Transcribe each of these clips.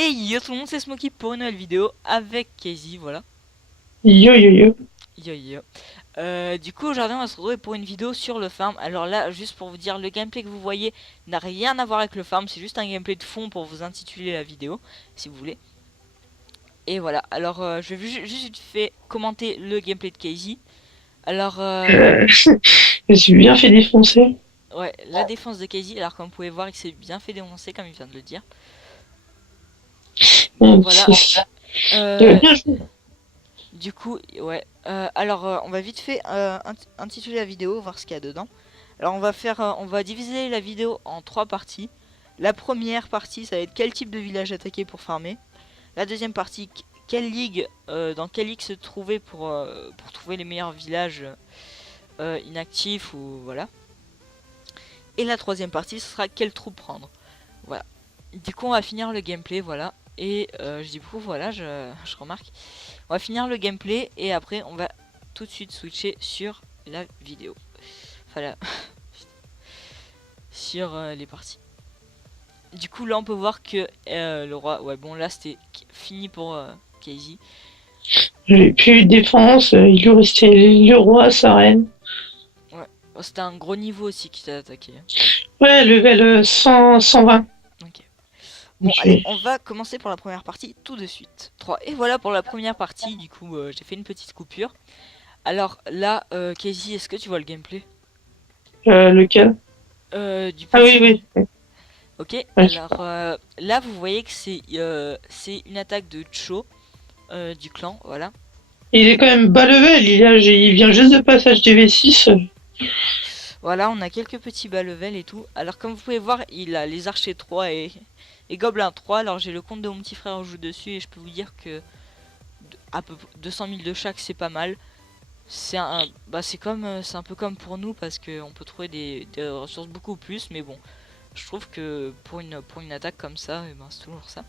Et yo tout le monde, c'est Smokey pour une nouvelle vidéo avec Casey, voilà. Yo yo yo. Yo yo. Du coup aujourd'hui on va se retrouver pour une vidéo sur le farm. Alors là, juste pour vous dire, le gameplay que vous voyez n'a rien à voir avec le farm, c'est juste un gameplay de fond pour vous intituler la vidéo, si vous voulez. Et voilà, alors je vais juste vite fait commenter le gameplay de Casey. Alors, Je me suis bien fait défoncer. ouais, la défense de Casey, alors comme vous pouvez voir, il s'est bien fait dénoncer comme il vient de le dire. Donc, Voilà. j'avais Euh, bien joué. Du coup, ouais. Alors, on va vite fait intituler la vidéo, voir ce qu'il y a dedans. Alors, on va diviser la vidéo en trois parties. La première partie, ça va être quel type de village attaquer pour farmer. La deuxième partie, dans quelle ligue se trouver pour trouver les meilleurs villages inactifs ou voilà. Et la troisième partie, ce sera quelle troupe prendre. Voilà. Du coup, on va finir le gameplay, voilà. Et je dis beaucoup, voilà, je remarque. On va finir le gameplay et après, on va tout de suite switcher sur la vidéo. Enfin, sur les parties. Du coup, là, on peut voir que le roi... Ouais, bon, là, c'était fini pour Casey. J'avais plus eu de défense. Il lui restait le roi, sa reine. Ouais. Oh, c'était un gros niveau aussi qui t'a attaqué. Ouais, level 100, 120. Ok. Bon, Je allez, vais- on va commencer pour la première partie tout de suite. 3. Et voilà pour la première partie. Du coup, j'ai fait une petite coupure. Alors là, Casey, est-ce que tu vois le gameplay lequel? du Ah oui, petit? oui. Ok, Ouais. alors là vous voyez que c'est une attaque de Cho du clan, voilà. Il est quand même bas level. Il vient juste de passage des V6. Voilà, on a quelques petits bas level et tout. Alors comme vous pouvez voir, il a les archers 3 et Gobelin 3. Alors j'ai le compte de mon petit frère joue dessus et je peux vous dire que à peu 200 000 de chaque c'est pas mal. C'est un peu comme pour nous parce qu'on peut trouver des ressources beaucoup plus, mais bon, je trouve que pour une attaque comme ça, eh ben, c'est toujours ça.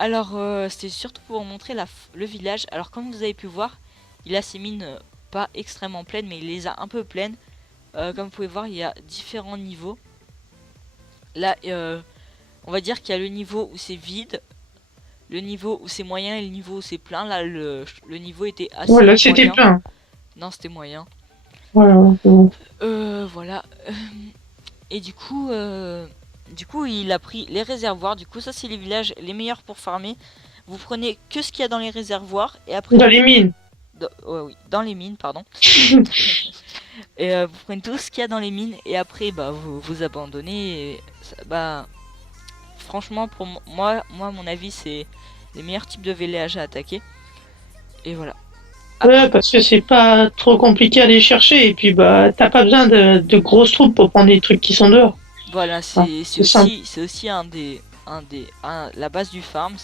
Alors, c'était surtout pour vous montrer le village. Alors, comme vous avez pu voir, il a ses mines pas extrêmement pleines, mais il les a un peu pleines. Comme vous pouvez voir, il y a différents niveaux. Là, on va dire qu'il y a le niveau où c'est vide, le niveau où c'est moyen et le niveau où c'est plein. Là, le niveau était assez Voilà, c'était moyen. plein. Non, c'était moyen. Voilà. Bon. Voilà. Et du coup, il a pris les réservoirs. Du coup, ça, c'est les villages les meilleurs pour farmer. Vous prenez que ce qu'il y a dans les réservoirs et Dans après les mines. ouais, oui, dans les mines, pardon. Et vous prenez tout ce qu'il y a dans les mines et après bah vous abandonnez. Et bah franchement pour moi mon avis c'est les meilleurs types de VLH à attaquer. Et voilà. Ouais, Après parce que c'est pas trop compliqué à aller chercher. Et puis, bah, t'as pas besoin de grosses troupes pour prendre les trucs qui sont dehors. voilà Hein, c'est simple. c'est aussi la base du farm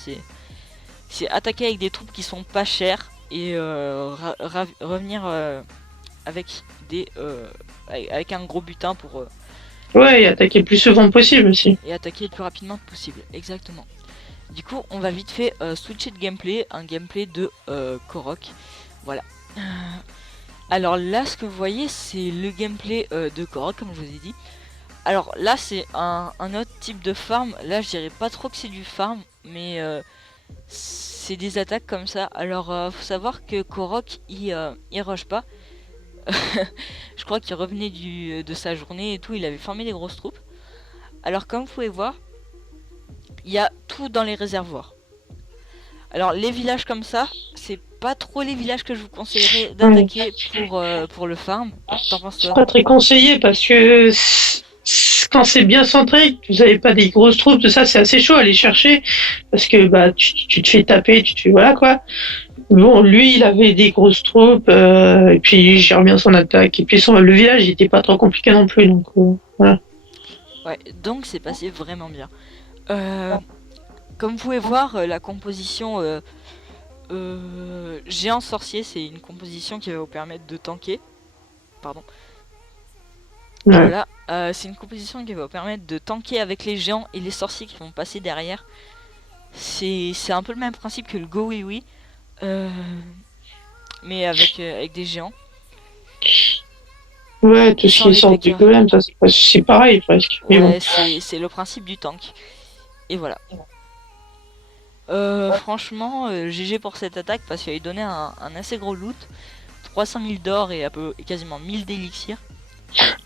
c'est attaquer avec des troupes qui sont pas chères et revenir avec des avec un gros butin pour Ouais, et attaquer le plus souvent possible aussi. et attaquer le plus rapidement possible. Exactement. Du coup, on va vite fait switcher de gameplay, un gameplay de Korok. Voilà. Euh, Alors là, ce que vous voyez, c'est le gameplay de Korok, comme je vous ai dit. Alors là, c'est un autre type de farm. Là, je dirais pas trop que c'est du farm, mais c'est des attaques comme ça. Alors, faut savoir que Korok, il rush pas. Je crois qu'il revenait de sa journée et tout, il avait formé des grosses troupes. Alors, comme vous pouvez voir, il y a tout dans les réservoirs. Alors les villages comme ça, c'est pas trop les villages que je vous conseillerais Ouais. d'attaquer pour le farm. T'en penses C'est quoi? pas très conseillé parce que quand c'est bien centré, que vous avez pas des grosses troupes, tout ça, c'est assez chaud à aller chercher parce que bah tu te fais taper, tu te fais voilà quoi. Bon, lui, il avait des grosses troupes et puis il gère bien son attaque et puis le village, il était pas trop compliqué non plus donc voilà. Ouais, donc c'est passé vraiment bien. Euh, Comme vous pouvez voir, la composition géant sorcier, c'est une composition qui va vous permettre de tanker. Pardon. Ouais. Voilà, c'est une composition qui va vous permettre de tanker avec les géants et les sorciers qui vont passer derrière. C'est un peu le même principe que le Go Oui Oui, euh, mais avec des géants. Ouais, tout Et ce sans qui les sort du PK. golem, ça c'est pareil presque. Mais bon. Ouais, c'est le principe du tank. Et voilà. Franchement, GG pour cette attaque parce qu'il avait donné un assez gros loot. 300 000 d'or et quasiment 1000 d'élixir.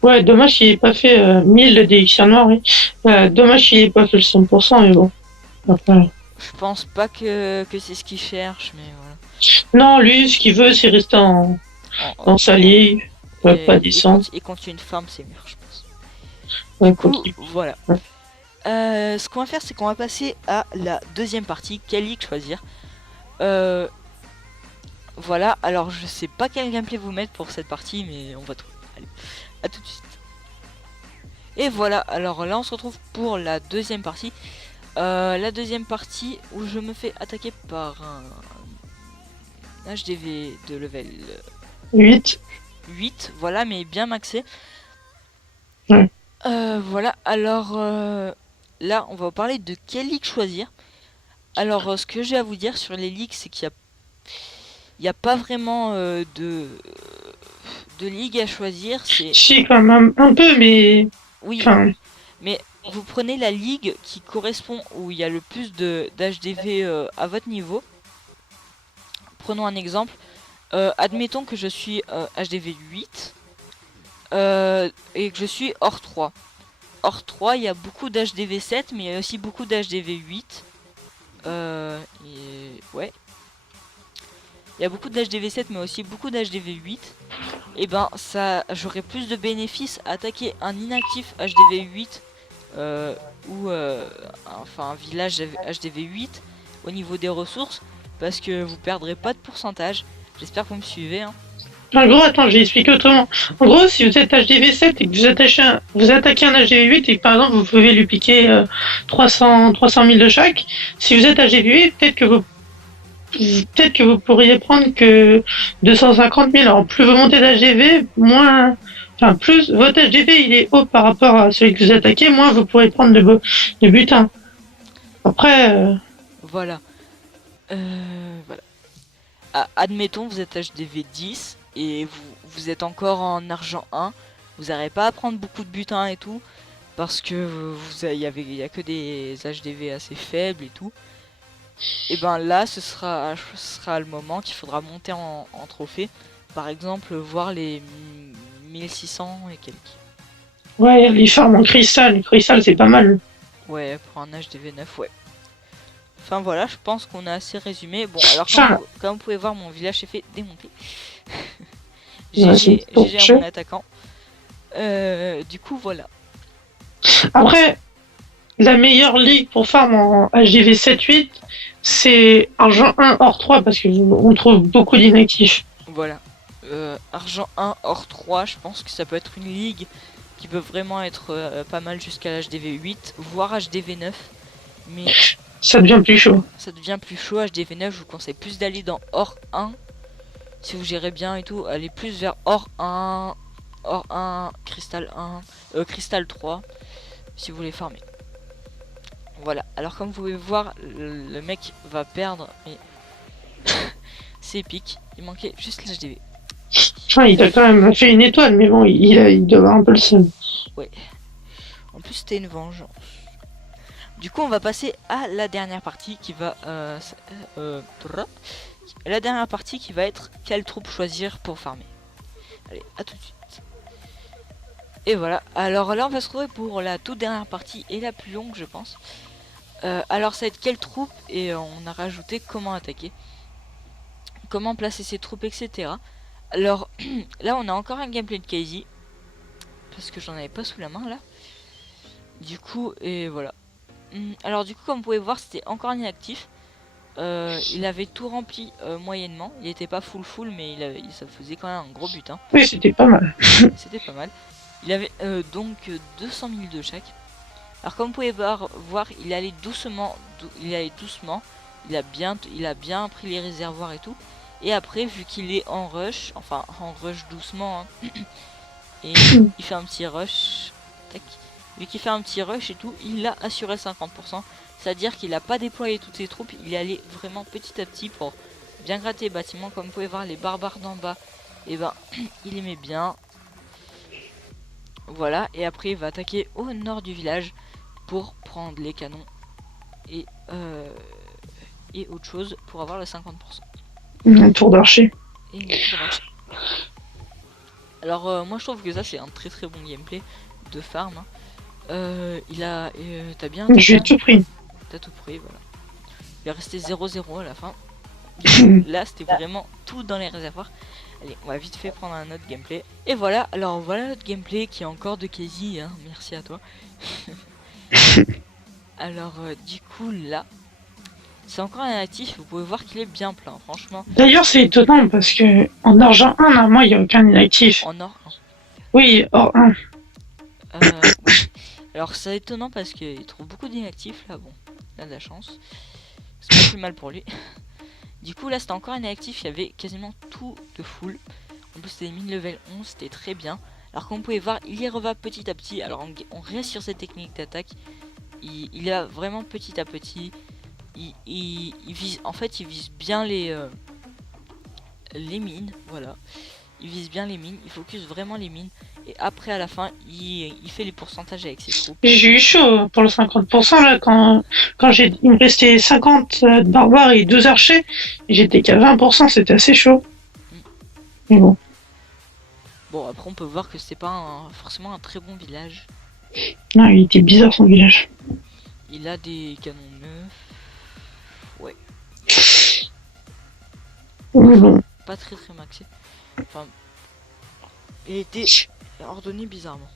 Ouais, dommage qu'il ait pas fait 1000 d'élixir noir, oui. Dommage qu'il ait pas fait le 100%, mais bon. Après. Je pense pas que c'est ce qu'il cherche, mais voilà. Non, lui, ce qu'il veut, c'est rester dans sa ligue, pas descendre. Et quand il y a une farm, c'est mieux, je pense. Ouais, Du coup, voilà. Ce qu'on va faire, c'est qu'on va passer à la deuxième partie. Quelle ligue choisir? Voilà, alors je sais pas quel gameplay vous mettre pour cette partie, mais on va trouver. Allez, à tout de suite. Et voilà, alors là on se retrouve pour la deuxième partie. La deuxième partie où je me fais attaquer par un HDV de level 8. 8, voilà, mais bien maxé. Ouais. Voilà, alors là on va vous parler de quelle ligue choisir. Alors ce que j'ai à vous dire sur les ligues, c'est qu'il n'y a pas vraiment de ligue à choisir. Si, quand même, un peu, mais... Oui, Enfin... mais vous prenez la ligue qui correspond où il y a le plus d'HDV à votre niveau. Prenons un exemple. Admettons que je suis HDV 8 et que je suis hors 3. Hors 3, il y a beaucoup d'HDV 7, mais il y a aussi beaucoup d'HDV 8. Ouais. Il y a beaucoup d'HDV 7, mais aussi beaucoup d'HDV 8. Et ben, ça, j'aurais plus de bénéfices à attaquer un inactif HDV 8 ou enfin un village HDV 8 au niveau des ressources, parce que vous perdrez pas de pourcentage. J'espère que vous me suivez. Hein. En gros, attends, j'ai expliqué autrement. En gros, si vous êtes HDV 7 et que vous attaquez un HDV 8 et que par exemple vous pouvez lui piquer 300 000 de chaque, si vous êtes HDV 8, peut-être que vous pourriez prendre que 250 000. Alors plus vous montez d'HDV, moins... Enfin, plus votre HDV il est haut par rapport à celui que vous attaquez, moins vous pourrez prendre de butin. Après... Voilà. Voilà. Admettons, vous êtes HDV 10 et vous êtes encore en argent 1. Vous n'aurez pas à prendre beaucoup de butin et tout. Parce que il y a que des HDV assez faibles et tout. Et ben là, ce sera le moment qu'il faudra monter en trophée. Par exemple, voir les 1600 et quelques. Ouais, les farms en cristal. Cristal, c'est pas mal. Ouais, pour un HDV 9, ouais. Enfin voilà, je pense qu'on a assez résumé. Bon, alors comme vous pouvez voir, mon village s'est fait démonter. GG à mon attaquant. Du coup, voilà. Après, la meilleure ligue pour farm en HDV 7-8, c'est argent 1 hors 3 parce qu'on trouve beaucoup d'inactifs. Voilà. Argent 1 hors 3, je pense que ça peut être une ligue qui peut vraiment être pas mal jusqu'à l'HDV 8, voire HDV 9. Mais ça devient plus chaud. Ça devient plus chaud. HDV 9, je vous conseille plus d'aller dans hors 1. Si vous gérez bien et tout, allez plus vers hors 1, cristal 1, cristal 3, si vous voulez farmer. Voilà, alors comme vous pouvez voir, le mec va perdre, mais c'est épique. Il manquait juste l'HDV. Enfin, il a quand même fait une étoile, mais bon, il doit avoir un peu le seum. Ouais. En plus, c'était une vengeance. Du coup, on va passer à la dernière partie qui va... la dernière partie qui va être quelle troupe choisir pour farmer. Allez, à tout de suite. Et voilà, alors là on va se retrouver pour la toute dernière partie et la plus longue je pense. Alors ça va être quelle troupe et on a rajouté comment attaquer. Comment placer ses troupes, etc. Alors là on a encore un gameplay de Kaizy. Parce que j'en avais pas sous la main là. Du coup, et voilà. Alors du coup comme vous pouvez voir c'était encore inactif. Il avait tout rempli moyennement. Il était pas full mais ça faisait quand même un gros butin. Oui c'était pas mal. C'était pas mal. Il avait donc 200 000 de chaque. Alors comme vous pouvez voir, il allait doucement. Il a bien pris les réservoirs et tout. Et après, vu qu'il est en rush, enfin en rush doucement, hein, et il fait un petit rush. Tac. Vu qu'il fait un petit rush et tout, il a assuré 50%. C'est-à-dire qu'il n'a pas déployé toutes ses troupes. Il est allé vraiment petit à petit pour bien gratter les bâtiments. Comme vous pouvez voir, les barbares d'en bas, et ben il aimait bien. Voilà, et après il va attaquer au nord du village pour prendre les canons et et autre chose pour avoir le 50%. Un tour d'archer. Et une tour d'archer. Alors moi je trouve que ça c'est un très très bon gameplay de farm. T'as bien... J'ai tout pris. T'as tout pris, voilà. Il est resté 0-0 à la fin. Là c'était vraiment tout dans les réservoirs. Allez, on va vite fait prendre un autre gameplay. Et voilà, alors voilà notre gameplay qui est encore de Casey, hein. Merci à toi. Alors du coup là, c'est encore un inactif, vous pouvez voir qu'il est bien plein, franchement. D'ailleurs, c'est étonnant parce que en argent 1, normalement, il n'y a aucun inactif. En or 1. Oui, or 1. Oui. Alors c'est étonnant parce qu'il trouve beaucoup d'inactifs là, bon, il a de la chance. C'est pas plus mal pour lui. Du coup là c'était encore un inactif, il y avait quasiment tout de full. En plus c'était mine level 11, c'était très bien. Alors comme vous pouvez voir, il y reva petit à petit. Alors on reste sur cette technique d'attaque. Il a vraiment petit à petit. Il vise, en fait il vise bien les mines, voilà. Il vise bien les mines, il focus vraiment les mines. Et après à la fin, il fait les pourcentages avec ses troupes. J'ai eu chaud pour le 50% là quand il me restait 50 barbares et 12 archers. J'étais qu'à 20%, c'était assez chaud. Mais bon. Bon après on peut voir que c'est pas forcément un très bon village. Non, il était bizarre son village. Il a des canons neufs. Ouais. Bon. Pas très maxé. Enfin, il était ordonné bizarrement.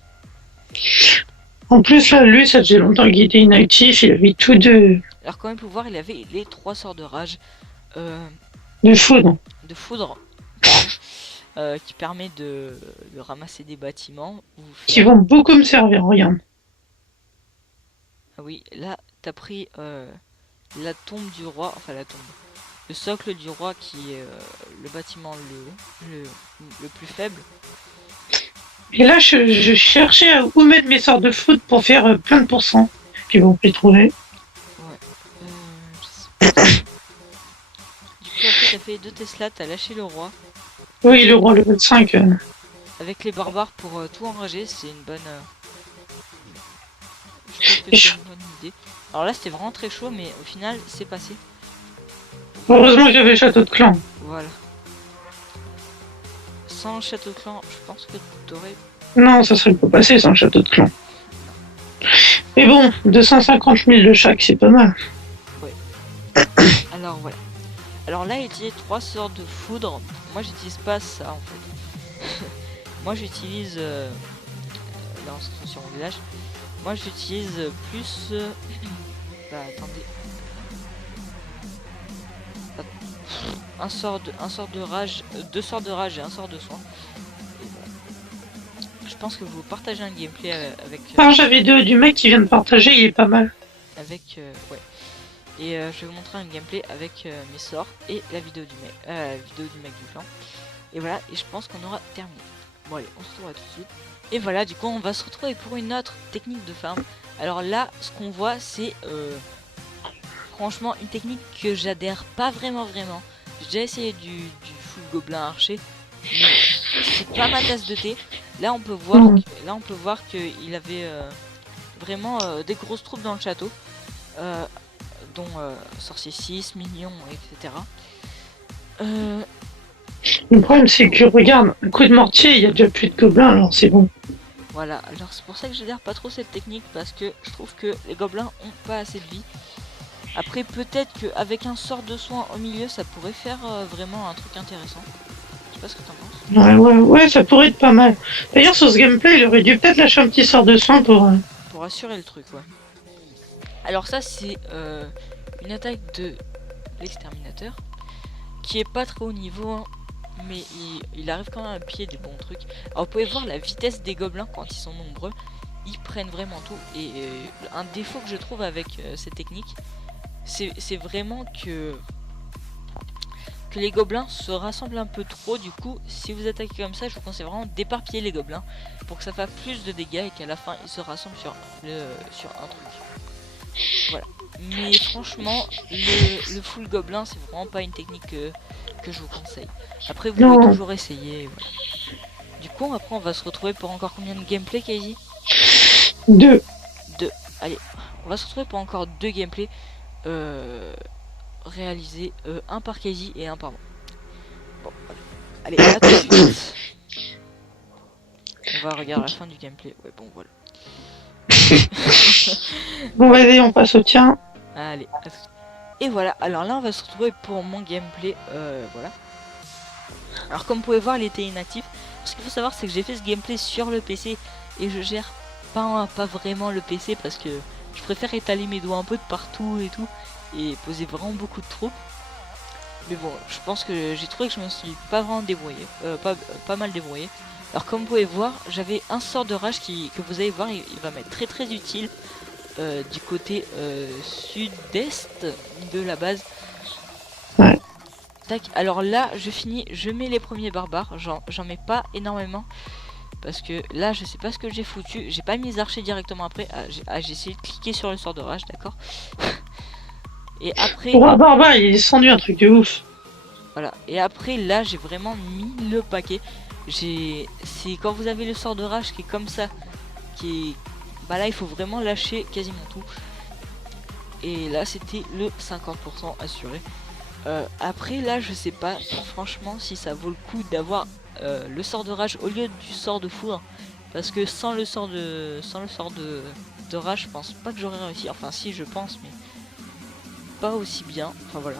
En plus là, lui, ça faisait longtemps qu'il était inactif, il avait tout de... Alors quand même pour voir, il avait les 3 sorts de rage. De foudre. De foudre. Qui permet de ramasser des bâtiments. Qui vont beaucoup me servir, regarde. Ah oui, là t'as pris la tombe du roi, enfin la tombe. Le socle du roi qui est le bâtiment le plus faible. Et là, je cherchais à où mettre mes sorts de foudre pour faire plein de pourcents. Puis bon, j'ai trouvé. Ouais. Du coup, après, t'as fait 2 Tesla, t'as lâché le roi. Oui, le roi level 5. Avec les barbares pour tout enrager, c'est une bonne... Je trouve que c'est une bonne idée. Alors là, c'était vraiment très chaud, mais au final, c'est passé. Heureusement que j'avais le château de clan. Voilà. Sans le château de clan, je pense que t'aurais... Non, ça serait pas passé sans le château de clan. Mais bon, 250 000 de chaque, c'est pas mal. Ouais. Alors voilà. Alors là, il utilise 3 sorts de foudre. Moi, j'utilise pas ça en fait. Moi, j'utilise... Là, on se trouve sur mon village. Moi, j'utilise plus... Bah, attendez. Un sort de rage, 2 sorts de rage et un sort de soin. Et voilà. Je pense que vous partagez un gameplay avec... j'avais du mec qui vient de partager, il est pas mal. Avec... ouais. Et je vais vous montrer un gameplay avec mes sorts et la vidéo du mec du clan. Et voilà, et je pense qu'on aura terminé. Bon allez, on se retrouve tout de suite. Et voilà, du coup on va se retrouver pour une autre technique de farm. Alors là, ce qu'on voit c'est franchement une technique que j'adhère pas vraiment. J'ai déjà essayé du full gobelin archer, mais c'est pas ma tasse de thé. Là on peut voir qu'il avait vraiment des grosses troupes dans le château. Dont sorcier 6, minions, etc. Le problème c'est que regarde, un coup de mortier, il y a déjà plus de gobelins, alors c'est bon. Voilà, alors c'est pour ça que j'adhère pas trop cette technique, parce que je trouve que les gobelins ont pas assez de vie. Après peut-être qu'avec un sort de soin au milieu, ça pourrait faire vraiment un truc intéressant. Je sais pas ce que t'en penses. Ouais, ça pourrait être pas mal. D'ailleurs sur ce gameplay, il aurait dû peut-être lâcher un petit sort de soin pour assurer le truc, ouais. Alors ça c'est une attaque de l'exterminateur qui est pas très haut niveau hein, mais il arrive quand même à piller des bons trucs. Alors vous pouvez voir la vitesse des gobelins quand ils sont nombreux, ils prennent vraiment tout. Et un défaut que je trouve avec cette technique, c'est vraiment que les gobelins se rassemblent un peu trop. Du coup si vous attaquez comme ça, je vous conseille vraiment d'éparpiller les gobelins pour que ça fasse plus de dégâts et qu'à la fin ils se rassemblent sur un truc. Voilà. Mais franchement, le full gobelin, c'est vraiment pas une technique que je vous conseille. Après, vous pouvez toujours essayer. Voilà. Du coup, après, on va se retrouver pour encore combien de gameplay, Casey? 2. Allez, on va se retrouver pour encore 2 gameplays. réalisés, un par Casey et un par moi. Bon, voilà. Allez, à tout de suite. On va regarder la fin du gameplay. Ouais, bon, voilà. Bon, vas-y, on passe au tien. Allez, à tout de suite. Et voilà, alors là, on va se retrouver pour mon gameplay. Voilà. Alors, comme vous pouvez voir, il était inactif. Ce qu'il faut savoir, c'est que j'ai fait ce gameplay sur le PC et je gère pas vraiment le PC parce que je préfère étaler mes doigts un peu de partout et tout et poser vraiment beaucoup de troupes. Mais bon, je pense que j'ai trouvé que je me suis pas vraiment débrouillé, pas mal débrouillé. Alors comme vous pouvez voir, j'avais un sort de rage que vous allez voir, il va m'être très utile du côté sud-est de la base. Ouais. Tac, alors là je finis, je mets les premiers barbares, j'en mets pas énormément. Parce que là je sais pas ce que j'ai foutu, j'ai pas mis les archers directement après. J'ai essayé de cliquer sur le sort de rage, d'accord. Et après... Pour un barbare, il est descendu un truc de ouf. Voilà, et après là j'ai vraiment mis le paquet. C'est quand vous avez le sort de rage qui est comme ça, qui est... Bah là il faut vraiment lâcher quasiment tout. Et là c'était le 50% assuré. Après là je sais pas franchement si ça vaut le coup d'avoir le sort de rage au lieu du sort de foudre. Parce que sans le sort de rage je pense pas que j'aurais réussi. Enfin si je pense mais pas aussi bien. Enfin voilà.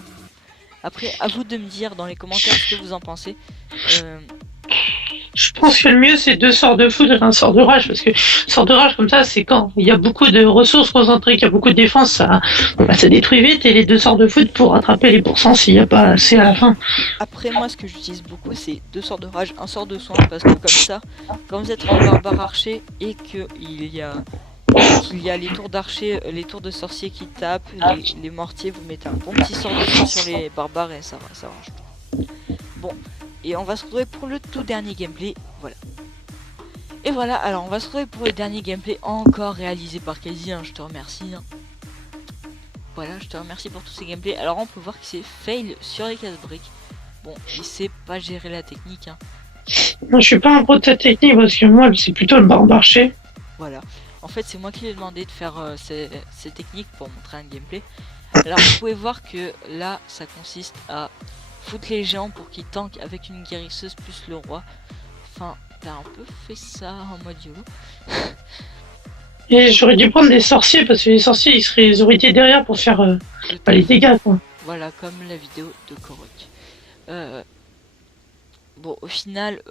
Après à vous de me dire dans les commentaires ce que vous en pensez. Je pense que le mieux c'est 2 sorts de foudre et un sort de rage parce que sort de rage comme ça c'est quand il y a beaucoup de ressources concentrées, qu'il y a beaucoup de défense, ça détruit vite et les 2 sorts de foudre pour rattraper les pourcents s'il n'y a pas assez à la fin. Après moi ce que j'utilise beaucoup c'est 2 sorts de rage, un sort de soin parce que comme ça quand vous êtes en barbare archer et qu'il y a les tours d'archer, les tours de sorciers qui tapent, les mortiers, vous mettez un bon petit sort de soin sur les barbares et ça range tout. Bon, et on va se retrouver pour le tout dernier gameplay, voilà. Et voilà, alors on va se retrouver pour le dernier gameplay encore réalisé par Casey, hein, je te remercie. Hein. Voilà, je te remercie pour tous ces gameplays. Alors on peut voir que c'est fail sur les casse-briques. Bon, il sait pas gérer la technique. Hein. Moi je suis pas un pro de cette technique parce que moi c'est plutôt le barbarcher. Voilà. En fait, c'est moi qui lui ai demandé de faire ces techniques pour montrer un gameplay. Alors, vous pouvez voir que là, ça consiste à foutre les géants pour qu'ils tankent avec une guérisseuse plus le roi. Enfin, t'as un peu fait ça en mode YOLO. Et j'aurais dû prendre des sorciers parce que les sorciers ils auraient été derrière pour faire les dégâts quoi. Voilà, comme la vidéo de Korok. Bon, au final,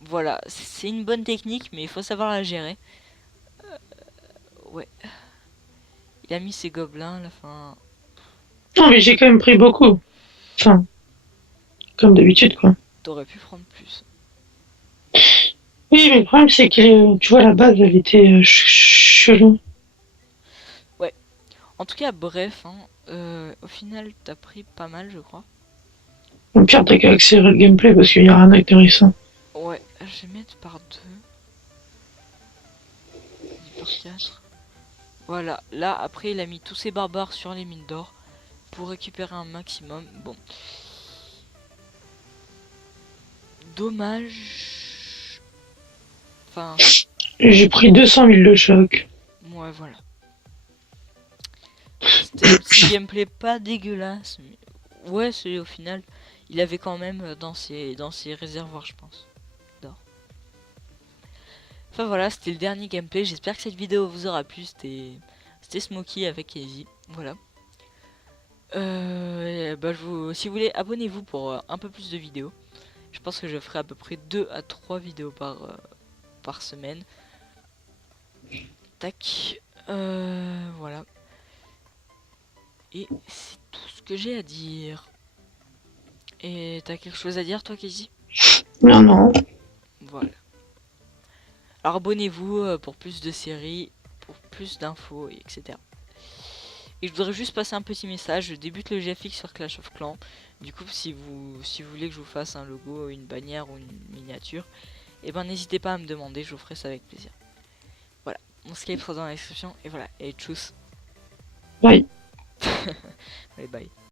voilà, c'est une bonne technique, mais il faut savoir la gérer. Ouais. Il a mis ses gobelins, la fin. Non mais j'ai quand même pris beaucoup. Enfin, comme d'habitude quoi. T'aurais pu prendre plus. Oui mais le problème c'est que tu vois la base elle était chelou. Ouais. En tout cas, bref, hein, au final, t'as pris pas mal, je crois. Au pire t'as qu'à accélérer le gameplay parce qu'il y a rien d'intéressant. Ouais, je vais mettre par 2. Par 4. Voilà, là, après, il a mis tous ses barbares sur les mines d'or pour récupérer un maximum. Bon. Dommage. Enfin. J'ai pris 200 000 de choc. Ouais, voilà. C'était un petit gameplay pas dégueulasse. Mais... ouais, au final, il avait quand même dans ses réservoirs, je pense. D'or. Enfin voilà, c'était le dernier gameplay. J'espère que cette vidéo vous aura plu. C'était Smokey avec Casey. Voilà. Bah, si vous voulez, abonnez-vous pour un peu plus de vidéos. Je pense que je ferai à peu près 2 à 3 vidéos par semaine. Tac. Voilà. Et c'est tout ce que j'ai à dire. Et t'as quelque chose à dire toi, Casey? Non, non. Voilà. Alors abonnez-vous pour plus de séries, pour plus d'infos, etc. Et je voudrais juste passer un petit message. Je débute le GFX sur Clash of Clans. Du coup, si vous voulez que je vous fasse un logo, une bannière ou une miniature, et ben n'hésitez pas à me demander, je vous ferai ça avec plaisir. Voilà, mon Skype sera dans la description. Et voilà, et tchuss. Bye. Allez, bye.